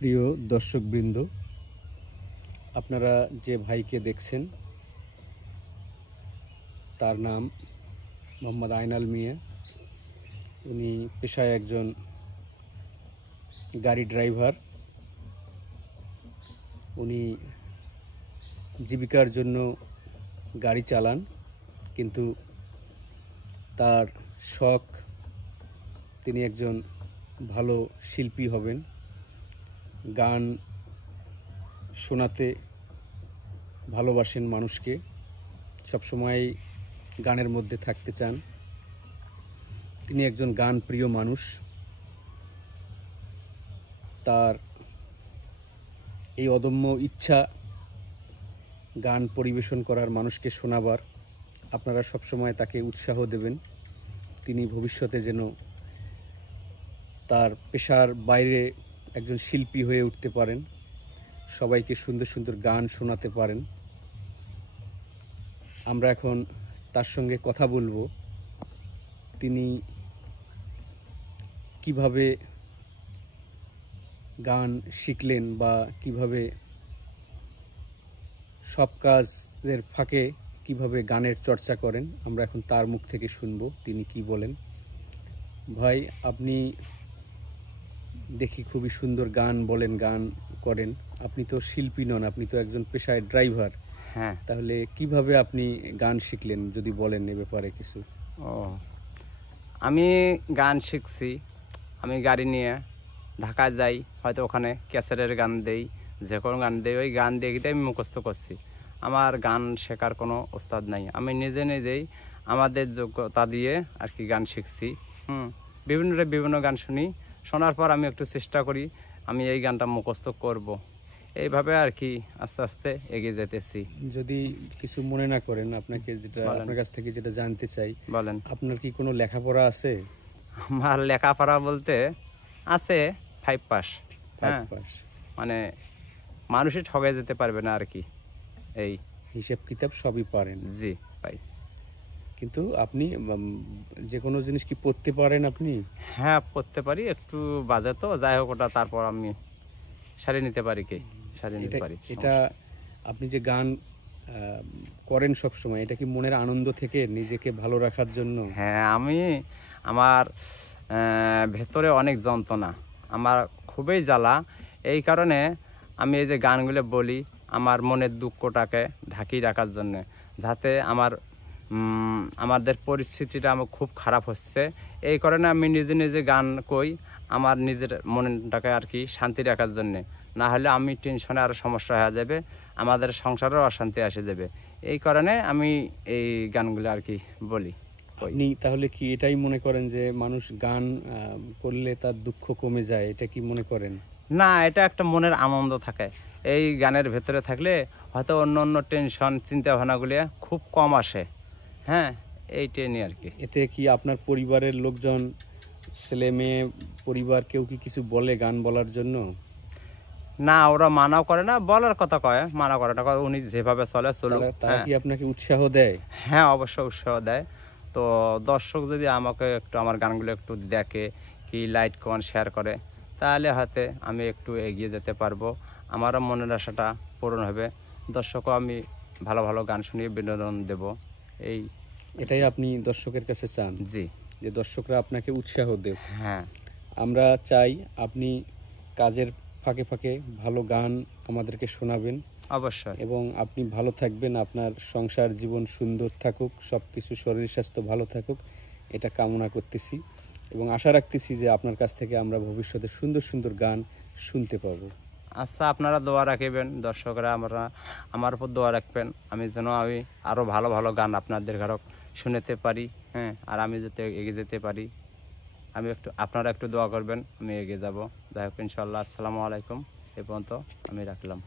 প্রিয় দর্শকবৃন্দ, আপনারা যে ভাইকে দেখছেন তার নাম মোহাম্মদ আইনাল মিয়া। উনি পেশায় একজন গাড়ি ড্রাইভার। উনি জীবিকার জন্য গাড়ি চালান, কিন্তু তার শখ তিনি একজন ভালো শিল্পী হবেন, গান শোনাতে ভালোবাসেন মানুষকে, সবসময় গানের মধ্যে থাকতে চান। তিনি একজন গান প্রিয় মানুষ। তার এই অদম্য ইচ্ছা গান পরিবেশন করার, মানুষকে শোনাবার। আপনারা সবসময় তাকে উৎসাহ দেবেন, তিনি ভবিষ্যতে যেন তার পেশার বাইরে একজন শিল্পী হয়ে উঠতে পারেন, সবাইকে সুন্দর সুন্দর গান শোনাতে পারেন। আমরা এখন তার সঙ্গে কথা বলবো, তিনি কিভাবে গান শিখলেন বা কিভাবে সব কাজের ফাঁকে কিভাবে গানের চর্চা করেন। আমরা এখন তার মুখ থেকে শুনবো তিনি কি বলেন। ভাই, আপনি দেখি খুবই সুন্দর গান বলেন, গান করেন। আপনি তো শিল্পী নন, আপনি তো একজন পেশায় ড্রাইভার। হ্যাঁ। তাহলে কিভাবে আপনি গান শিখলেন, যদি বলেন এ ব্যাপারে কিছু। ও, আমি গান শিখছি। আমি গাড়ি নিয়ে ঢাকা যাই, হয়তো ওখানে ক্যাসেটের গান দেই, যে কোনো গান দেই, ওই গান দেখতে আমি মুখস্থ করছি। আমার গান শেখার কোনো ওস্তাদ নাই, আমি নিজে নিজেই আমাদের যোগ্যতা দিয়ে আর কি গান শিখছি। বিভিন্ন গান শুনি, শোনার পর আমি একটু চেষ্টা করি আমি এই গানটা মুখস্থ করব। এইভাবে আর কি আস্তে আস্তে এগিয়ে যেতেছি। যদি কিছু মনে না করেন, আপনাকে যেটা আপনার কাছ থেকে যেটা জানতে চাই, বলেন। আপনার কি কোনো লেখাপড়া আছে? আমার লেখাপড়া বলতে আছে 5 পাস। হ্যাঁ, মানে মানুষই ঠকে যেতে পারবে না আর কি, এই হিসাব কিতাব সবই পারেন। জি ভাই। কিন্তু আপনি যে কোনো জিনিস কি পড়তে পারেন আপনি? হ্যাঁ, পড়তে পারি, একটু বাজে তো, যাই হোক ওটা তারপর আমি সারিয়ে নিতে পারি, সারিয়ে নিতে পারি। এটা আপনি যে গান করেন সব সময়, এটা কি মনের আনন্দ থেকে, নিজেকে ভালো রাখার জন্য? হ্যাঁ, আমি আমার ভেতরে অনেক যন্ত্রণা, আমার খুবই জ্বালা। এই কারণে আমি এই যে গানগুলো বলি আমার মনের দুঃখটাকে ঢাকিয়ে রাখার জন্যে, যাতে আমাদের পরিস্থিতিটা আমার খুব খারাপ হচ্ছে। এই কারণে আমি নিজে নিজে গান কই, আমার নিজের মনটাকে আর কি শান্তি রাখার জন্যে। না হলে আমি টেনশনে আরও সমস্যা হয়ে যাবে, আমাদের সংসারেও অশান্তি আসে যাবে। এই কারণে আমি এই গানগুলো আর কি বলি। আপনি তাহলে কি এটাই মনে করেন যে মানুষ গান করলে তার দুঃখ কমে যায়, এটা কি মনে করেন? না, এটা একটা মনের আনন্দ থাকে। এই গানের ভেতরে থাকলে হয়তো অন্য অন্য টেনশন চিন্তা ভাবনাগুলি খুব কম আসে। হ্যাঁ, এইটাই নিয়ে আর কি। এতে কি আপনার পরিবারের লোকজন, ছেলে মেয়ে, পরিবার কেউ কি কিছু বলে গান বলার জন্য? না, ওরা মানাও করে না, বলার কথা কয়, মানা করে না, উনি যেভাবে চলে চলুক। তারা কি আপনাকে উৎসাহ দেয়? হ্যাঁ, অবশ্যই উৎসাহ দেয়। তো দর্শক যদি আমাকে একটু আমার গানগুলো একটু দেখে, কি লাইক কমেন্ট শেয়ার করে, তাহলে হয়তো আমি একটু এগিয়ে যেতে পারবো, আমারও মনের আশাটা পূরণ হবে, দর্শকও আমি ভালো ভালো গান শুনিয়ে বিনোদন দেব। এটাই আপনি দর্শকের কাছে চান? জি, যে দর্শকরা আপনাকে উৎসাহ দেব। হ্যাঁ, আমরা চাই আপনি কাজের ফাঁকে ফাঁকে ভালো গান আমাদেরকে শোনাবেন অবশ্যই। এবং আপনি ভালো থাকবেন, আপনার সংসার জীবন সুন্দর থাকুক, সব কিছু শরীর স্বাস্থ্য ভালো থাকুক, এটা কামনা করতেছি এবং আশা রাখতেছি যে আপনার কাছ থেকে আমরা ভবিষ্যতে সুন্দর সুন্দর গান শুনতে পাবো। আচ্ছা, আপনারা দোয়া রাখবেন, দর্শকরা আমার উপর দোয়া রাখবেন, আমি যেন আরও ভালো ভালো গান আপনাদের ঘরক শুনতে পারি। হ্যাঁ, আর আমি যাতে এগিয়ে যেতে পারি, আপনারা একটু দোয়া করবেন, আমি এগিয়ে যাব। যাই হোক, ইনশাআল্লাহ। আসসালামু আলাইকুম। এ পর্যন্ত আমি রাখলাম।